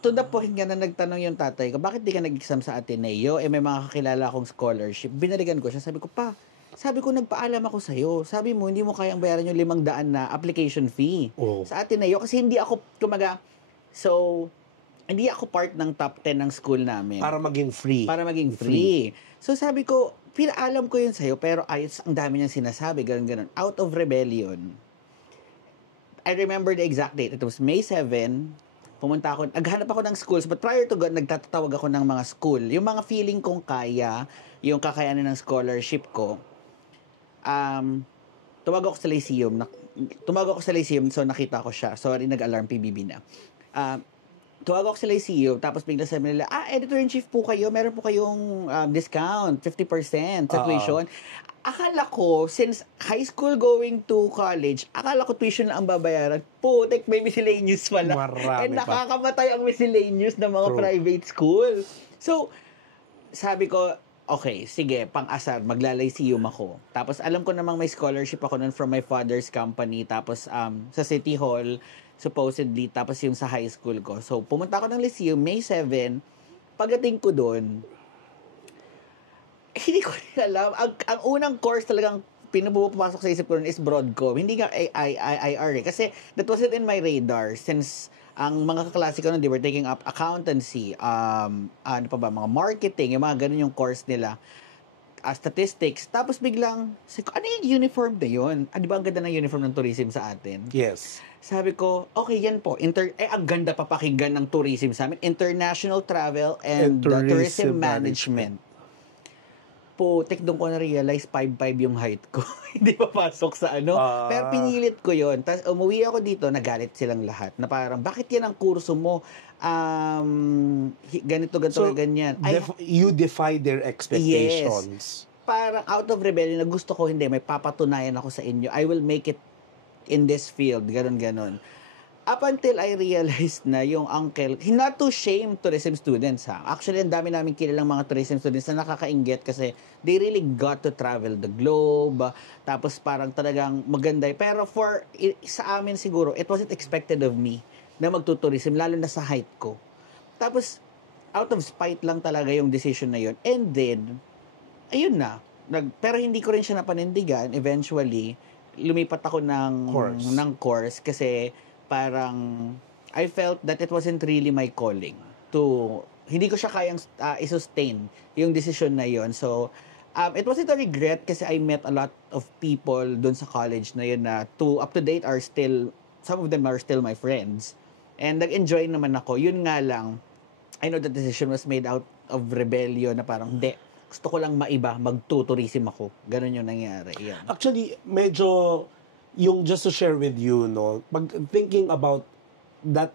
to the point nga na nagtanong yung tatay ko, bakit di ka nag-exam sa Ateneo? May mga kakilala akong scholarship. Binalikan ko siya, sabi ko, nagpaalam ako sa'yo. Sabi mo, hindi mo kayang bayaran yung 500 na application fee sa Ateneo kasi hindi ako, hindi ako part ng top 10 ng school namin. Para maging free. So sabi ko, pinaalam ko yun sa'yo, pero ang dami niyang sinasabi, ganun. Out of rebellion. I remember the exact date. It was May 7. Naghanap ako ng schools, but prior to God, nagtatawag ako ng mga school. Yung mga feeling kong kaya, yung kakayanin ng scholarship ko, tumawag ako sa Lyceum, so nakita ko siya. Sorry, nag-alarm PBB na. Tumawag ako sa Lyceum, tapos bigla sabi nila, editor-in-chief po kayo, meron po kayong discount, 50% sa tuition. Akala ko, since high school going to college, akala ko tuition na ang babayaran. Putik, may miscellaneous pala. Marami And nakakamatay ang miscellaneous ng mga private school. So, sabi ko, okay, sige, pang-asar, magla-Lyceum ako. Tapos alam ko namang may scholarship ako nun from my father's company. Tapos sa City Hall, supposedly, tapos yung sa high school ko. So, pumunta ako ng Lyceum, May 7. Pagdating ko doon, hindi ko rin alam. Ang unang course talagang pinapapasok sa isip ko nun is Broadcom. Hindi nga IR eh. Kasi that wasn't in my radar since ang mga kaklase ko nun, they were taking up accountancy, mga marketing, yung mga ganun yung course nila. Statistics. Tapos biglang, sabi ko, ano yung uniform na yun? Di ba ang ganda ng uniform ng tourism sa atin? Yes. Sabi ko, okay, yan po. Ang ganda papakinggan ng tourism sa amin. International Travel and Tourism Management. Putik, doon ko na-realize 5'5" yung height ko. Hindi papasok sa ano. Pero pinilit ko yon. Tapos umuwi ako dito, nagalit silang lahat. Na parang, bakit yan ang kurso mo? Ganito, ganyan. You defy their expectations. Yes. Parang out of rebellion na gusto ko, hindi, may papatunayan ako sa inyo. I will make it in this field. Ganon. Up until I realized na yung uncle, not to shame tourism students ha. Actually, ang dami namin kilalang mga tourism students na nakakainggit kasi they really got to travel the globe. Tapos parang talagang maganda. Pero sa amin siguro, it wasn't expected of me na magtutourism, lalo na sa height ko. Tapos, out of spite lang talaga yung decision na yun. And then, ayun na. Pero hindi ko rin siya napanindigan. Eventually, lumipat ako ng course kasi parang I felt that it wasn't really my calling hindi ko siya kayang i-sustain yung decision na yon. So it wasn't a regret kasi I met a lot of people dun sa college na yun na up to date are still, some of them are still my friends, and nag-enjoy naman ako. Yun nga lang, I know the decision was made out of rebellion na parang gusto ko lang maiba, magtuturism ako. Ganon yung nangyari. Yan. Actually, medyo yung just to share with you, pag thinking about that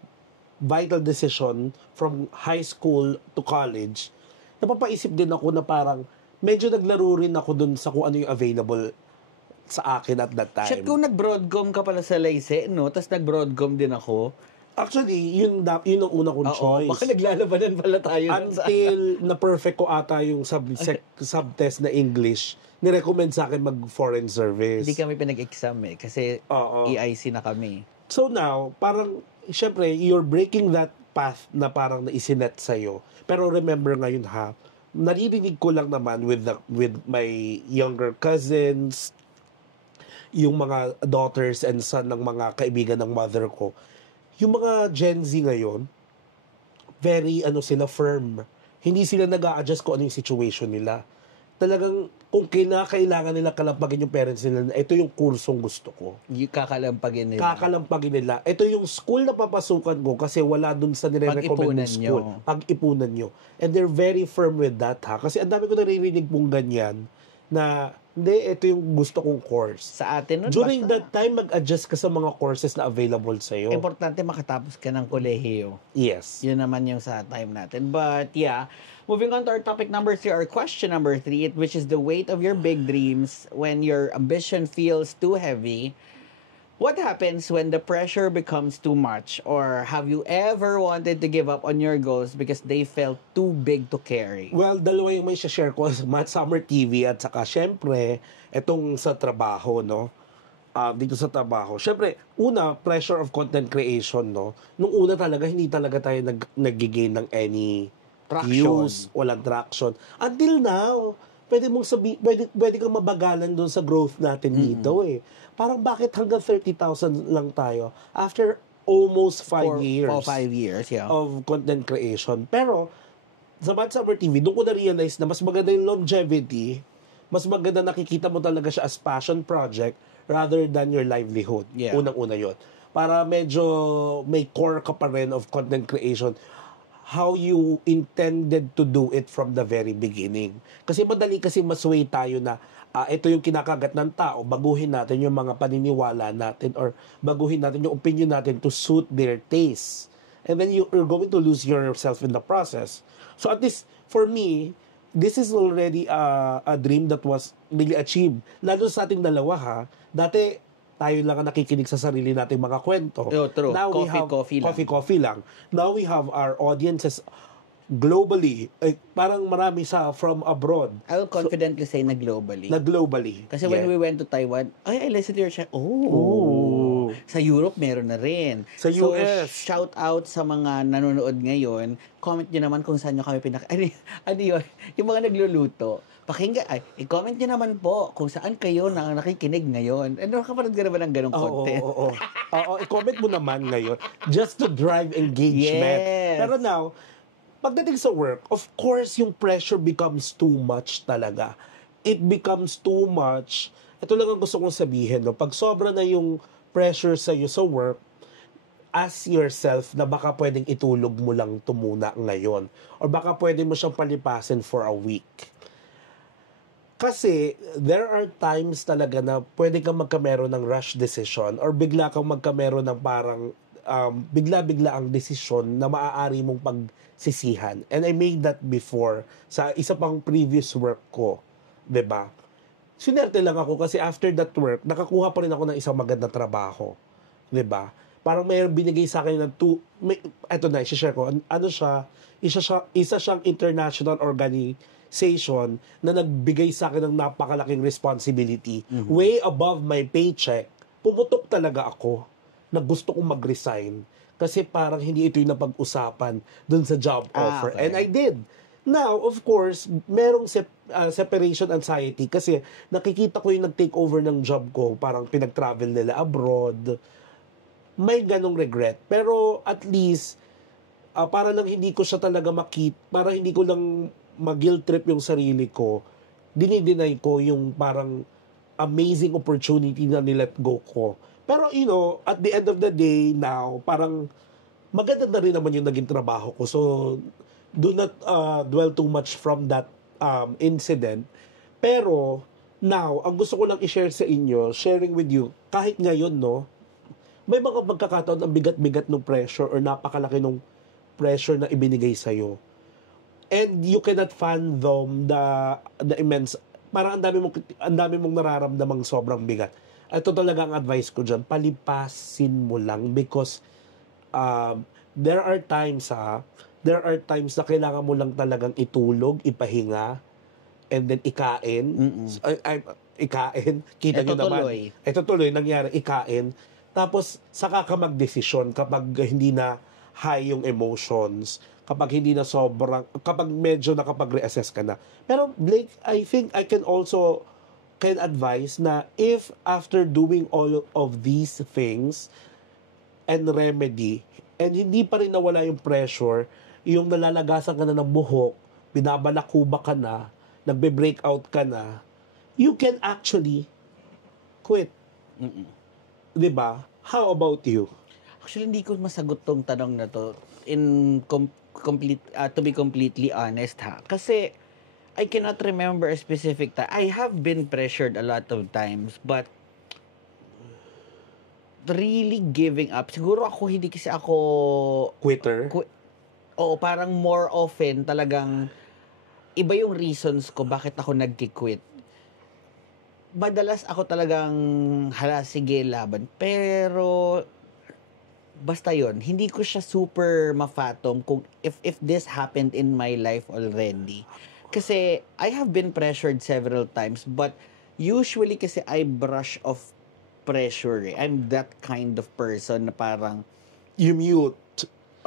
vital decision from high school to college, napapaisip din ako na parang medyo naglaro rin ako dun sa kung ano yung available sa akin at that time. Shit, kung nag-broadcom ka pala sa Lycée, Tapos nag-broadcom din ako. Actually, yun ang una kong choice. Baka naglalabanan pala tayo. Until na-perfect ko ata yung sub-test na English, nirecommend sa akin mag-foreign service. Hindi kami pinag-exam kasi EIC na kami. So now, parang, syempre, you're breaking that path na parang naisinet sa'yo. Pero remember ngayon naririnig ko lang naman with my younger cousins, yung mga daughters and son ng mga kaibigan ng mother ko. Yung mga Gen Z ngayon, very sila firm. Hindi sila nag-a-adjust kung ano yung situation nila. Talagang kung kinakailangan nila kalampagin yung parents nila na ito yung kursong gusto ko. Yung kakalampagin nila. Kakalampagin nila. Ito yung school na papasukan ko kasi wala dun sa nire-recommend ng school. Pag-ipunan nyo. And they're very firm with that, ha? Kasi ang dami ko naririnig pong ganyan na hindi, ito yung gusto kong course. Sa atin nun, During basta, that time, mag-adjust ka sa mga courses na available sa'yo. importante makatapos ka ng kolehiyo. Yes. Yun naman yung sa time natin. But yeah, moving on to our topic number 3 or question number 3, which is the weight of your big dreams when your ambition feels too heavy. What happens when the pressure becomes too much? Or have you ever wanted to give up on your goals because they felt too big to carry? Well, dalawa yung may share ko, Summer TV at saka syempre, itong sa trabaho, no? Dito sa trabaho. Syempre, una, pressure of content creation, no? Nung una talaga, hindi talaga tayo nag-gain ng any views, walang traction. Until now, pwede kang mabagalan doon sa growth natin dito eh. Parang bakit hanggang 30,000 lang tayo after almost 5 years. 5 years, yeah. Of content creation. Pero, sa Mad Summer TV, doon ko na-realize na mas maganda yung longevity, mas maganda nakikita mo talaga siya as passion project rather than your livelihood. Yeah. Unang-una yun. Para medyo may core ka pa rin of content creation how you intended to do it from the very beginning. Kasi madali kasi masway tayo na ito yung kinakagat ng tao, baguhin natin yung mga paniniwala natin or baguhin natin yung opinion natin to suit their taste. And then you're going to lose yourself in the process. So at least, for me, this is already a dream that was really achieved. Lalo sa ating dalawa ha, dati tayo lang ang nakikinig sa sarili nating mga kwento. Oh, true. Now coffee lang. Now we have our audiences globally. Parang marami from abroad. I will confidently say na globally. Na globally. Kasi when we went to Taiwan, I listened to your show. Sa Europe, meron na rin. Sa US. So, shout out sa mga nanonood ngayon. Comment nyo naman kung saan nyo kami ano yun? Yung mga nagluluto. Pakinggan, i-comment nyo naman po kung saan kayo nakikinig ngayon. Ano, kapanood ka naman ng ganong content? Oo. I-comment mo naman ngayon just to drive engagement. Yes. Pero now, pagdating sa work, of course, yung pressure becomes too much talaga. It becomes too much. Ito lang ang gusto kong sabihin. No? Pag sobra na yung pressure sa'yo sa work, ask yourself na baka pwedeng itulog mo lang ito muna ngayon. Or baka pwede mo siyang palipasin for a week. Kasi there are times talaga na pwede kang magkamero ng rush decision or bigla kang magkamero ng parang bigla-bigla ang desisyon na maaari mong pagsisihan. And I made that before sa isa pang previous work ko. 'Di ba? Sinerte lang ako kasi after that work, nakakuha pa rin ako ng isang magandang trabaho. 'Di ba? Parang may binigay sa akin ng eto na, i-share ko. Ano siya? Isa siyang international organization na nagbigay sa akin ng napakalaking responsibility. Way above my paycheck. Pumutok talaga ako na gusto kong mag-resign kasi parang hindi ito yung napag-usapan dun sa job offer. Okay. And I did. Now, of course, merong separation anxiety kasi nakikita ko yung nag-take over ng job ko, parang pinag-travel nila abroad. May ganong regret. Pero at least, para lang hindi ko siya talaga para hindi ko lang mag-guilt trip yung sarili ko, dinideny ko yung parang amazing opportunity na nilet go ko. Pero, at the end of the day, now, parang maganda na rin naman yung naging trabaho ko. So, do not dwell too much from that incident. Pero, now, ang gusto ko lang i-share sa inyo, sharing with you, kahit ngayon, may mga magkakataon ang bigat-bigat ng pressure or napakalaki ng pressure na ibinigay sa'yo. And you cannot fathom the immense, parang ang dami mong nararamdamang sobrang bigat. Ito talaga ang advice ko dyan, palipasin mo lang because there are times na kailangan mo lang talagang itulog, ipahinga, and then ikain. Ikain, kita nyo naman. Ito tuloy, nangyari, ikain. Tapos, saka ka magdesisyon kapag hindi na high yung emotions, kapag hindi na kapag medyo nakapag-reassess ka na. Pero, Blake, I think I can advise na if after doing all of these things and remedy, and hindi pa rin nawala yung pressure, yung nalalagasan ka na ng buhok, binabalakuba ka na, nagbe-breakout ka na, you can actually quit. Diba? How about you? Actually, hindi ko masagot tong tanong na to in to be completely honest ha. Kasi I cannot remember a specific time. I have been pressured a lot of times, but really giving up. Siguro hindi kasi ako Quitter? oo, parang more often talagang iba yung reasons ko bakit ako nagki-quit. Madalas ako talagang hala, sige, laban. Pero basta yon, hindi ko siya super ma-fathom kung if this happened in my life already. Kasi I have been pressured several times, but usually kasi I brush off pressure. I'm that kind of person na parang You mute.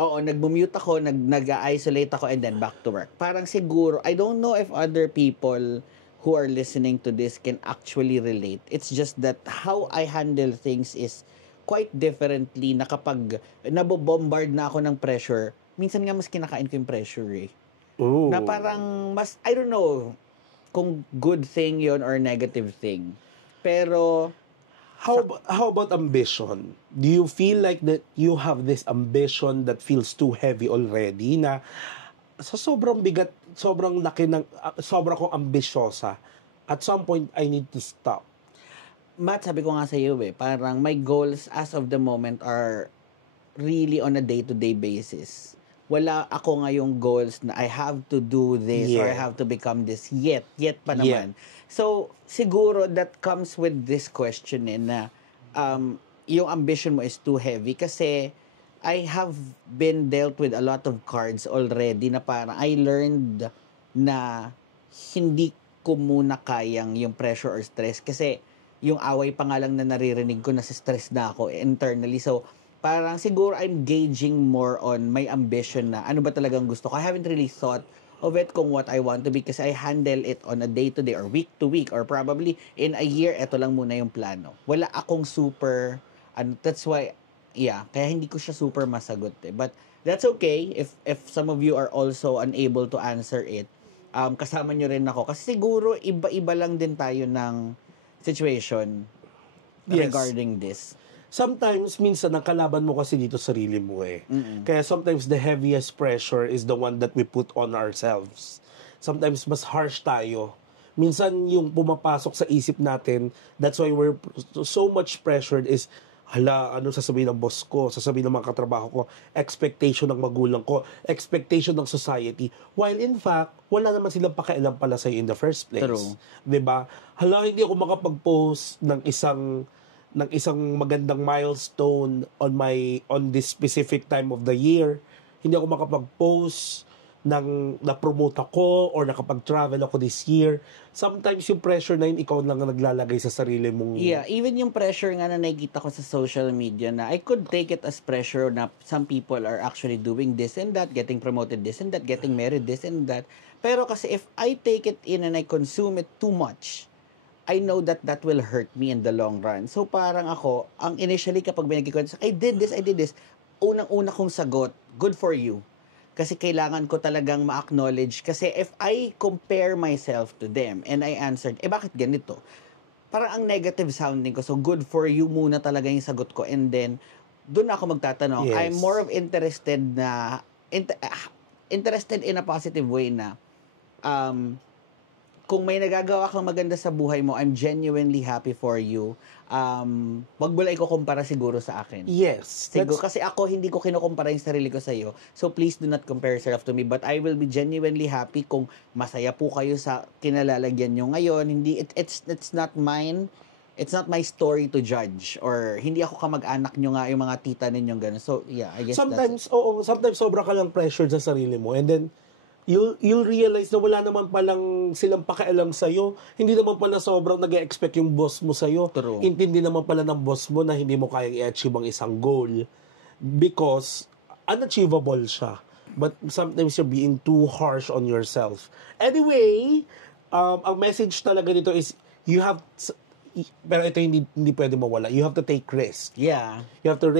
oo, nag-mute ako, nag-isolate ako, and then back to work. Parang siguro, I don't know if other people who are listening to this can actually relate. It's just that how I handle things is quite differently na kapag nabobombard na ako ng pressure, minsan nga mas kinakain ko yung pressure eh. Ooh. Na parang mas, I don't know kung good thing yon or negative thing. Pero, How about ambition? Do you feel like that you have this ambition that feels too heavy already na sa sobrang bigat, sobrang laki ng, sobrang kong ambisyosa, at some point, I need to stop? Matt, sabi ko nga sa iyo parang my goals as of the moment are really on a day-to-day basis. Wala ako ngayong goals na I have to do this or I have to become this yet pa naman. So, siguro that comes with this question na yung ambition mo is too heavy kasi I have been dealt with a lot of cards already na parang I learned na hindi ko muna kayang yung pressure or stress kasi yung away pa nga lang na naririnig ko, nasa stress na ako internally. So, parang siguro I'm gauging more on my ambition na ano ba talagang gusto ko. I haven't really thought of it kung what I want to be kasi I handle it on a day-to-day or week-to-week or probably in a year, eto lang muna yung plano. Wala akong super, that's why, kaya hindi ko siya super masagot eh. But that's okay if some of you are also unable to answer it. Kasama nyo rin ako. Kasi siguro iba-iba lang din tayo ng situation regarding this. Sometimes, minsan, ang kalaban mo kasi dito sarili mo eh. Kaya sometimes, the heaviest pressure is the one that we put on ourselves. Sometimes, mas harsh tayo. Minsan, yung pumapasok sa isip natin, that's why we're so much pressured is, hala, ano sasabihin ng boss ko, sasabihin ng mga katrabaho ko, expectation ng magulang ko, expectation ng society. While in fact, wala naman silang pakialam pala sa'yo in the first place. True. 'Di ba? Hala, hindi ako makapag-post ng isang magandang milestone on this specific time of the year. Hindi ako makapag-post ng na-promote ako or nakapag-travel ako this year. Sometimes yung pressure na yun, ikaw lang ang naglalagay sa sarili mong... Yeah, even yung pressure nga na nakikita ko sa social media na I could take it as pressure na some people are actually doing this and that, getting promoted this and that, getting married this and that. Pero kasi if I take it in and I consume it too much, I know that that will hurt me in the long run. So parang ako, ang initially kapag binagkikwento, I did this, unang-una kong sagot, good for you. Kasi kailangan ko talagang ma-acknowledge. Kasi if I compare myself to them and I answered, bakit ganito? Parang ang negative sounding ko. So, good for you muna talaga yung sagot ko. And then, doon ako magtatanong. Yes. I'm more of interested in a positive way na kung may nagagawa kang maganda sa buhay mo, I'm genuinely happy for you. Wag mo lang ikukumpara siguro sa akin. Yes. Siguro, kasi ako, hindi ko kinukumpara yung sarili ko sa iyo. So, please do not compare yourself to me. But I will be genuinely happy kung masaya po kayo sa kinalalagyan nyo ngayon. Hindi, it's not mine. It's not my story to judge. Or, hindi ako kamag-anak nyo nga, yung mga tita ninyong gano'n. So, yeah, I guess sometimes sobra ka lang pressure sa sarili mo. And then, you'll realize na wala naman palang silang pakialam sa'yo. Hindi naman pala sobrang nag-expect yung boss mo sa'yo. True. Intindi naman pala ng boss mo na hindi mo kayang i-achieve ang isang goal because unachievable siya. But sometimes you're being too harsh on yourself. Anyway, ang message talaga dito is pero ito hindi pwede mawala. You have to take risk. Yeah. You have to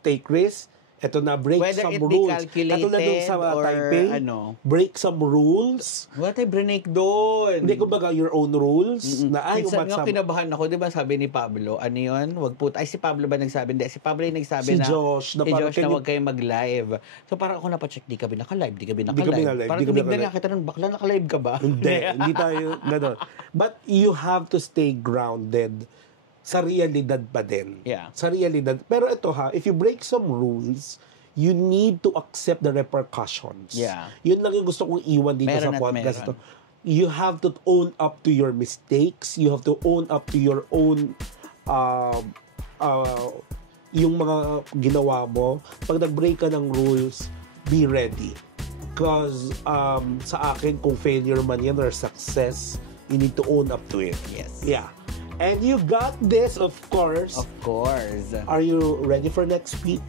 take risk. Eto na, break Whether some it be rules. calculated Katulad nung sa or Taipei, ano. break some rules. What ay break doon? Hindi, kumbaga, your own rules. Na, Minsan nga umaksam. kinabahan ako, di ba sabi ni Pablo, ano yun? Wag po, ay si Pablo ba nagsabi? Hindi, si Pablo yung nagsabi Si na, Josh, na si parang Josh na wag kayo mag-live. So parang ako napacheck, di ka binaka-live, di ka binaka-live. Parang tumignan nga kita nun, bakla naka-live ka ba? Hindi tayo gano'n. But you have to stay grounded sa realidad pa din. Yeah. Sa realidad. Pero ito ha, if you break some rules, you need to accept the repercussions. Yeah. Yun lang yung gusto kong iwan dito Meron sa at podcast meron. ito. You have to own up to your mistakes. You have to own up to your own yung mga ginawa mo. Pag nag-break ka ng rules, be ready. Because sa akin, kung failure man yan or success, you need to own up to it. Yes. Yeah. And you got this, of course. Of course. Are you ready for next week?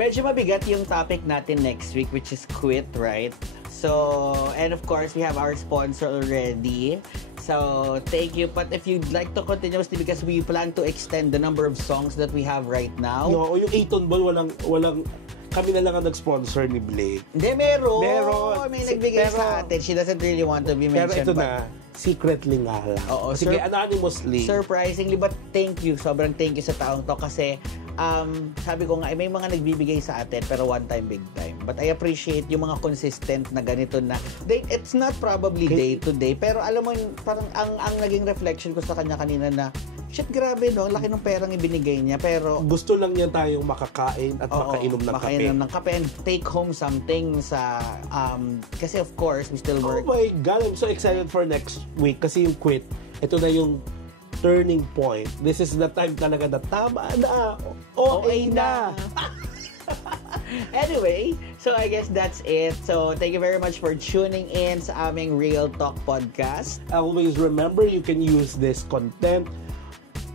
Medyo mabigat yung topic natin next week, which is quit, right? So, and of course, we have our sponsor already. So, thank you. But if you'd like to continuously, because we plan to extend the number of songs that we have right now. No, yung 8 Ball, walang kami na lang ang nag-sponsor ni Blake. Hindi, meron. Meron. May nagbigay sa atin. She doesn't really want to be Pero mentioned. ito na, secretly nga lang. Oo, Sige, anonymously. Surprisingly, but thank you. Sobrang thank you sa taong to kasi sabi ko nga, may mga nagbibigay sa atin pero one time, big time. But I appreciate yung mga consistent na ganito na, it's not probably day to day, pero alam mo, parang ang naging reflection ko sa kanya kanina na, shit, grabe no, ang laki ng perang ibinigay niya, pero gusto lang niya tayong makakain at makainom ng kape. Makainom ng kape and take home something sa, kasi of course, we still work. Oh my God, I'm so excited for next week kasi yung quit, ito na yung turning point. This is the time talaga na tama na. Okay na. Anyway, so I guess that's it. So thank you very much for tuning in sa aming Real Talk podcast. Always remember, you can use this content,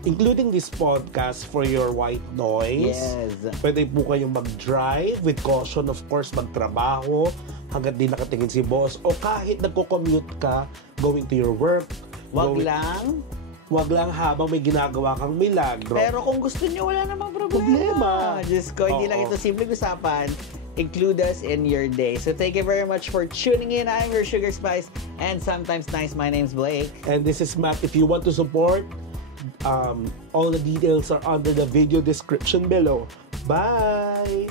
including this podcast, for your white noise. Yes. Pwede po kayong mag-drive with caution, of course, magtrabaho hanggat di nakatingin si boss, o kahit nagko-commute ka going to your work. Wag lang habang may ginagawa kang milagro. Pero kung gusto nyo, wala namang problema. Just ko, hindi lang ito simpleng usapan. Include us in your day. So thank you very much for tuning in. I'm your Sugar Spice and sometimes nice. My name's Blake. And this is Matt. If you want to support, all the details are under the video description below. Bye!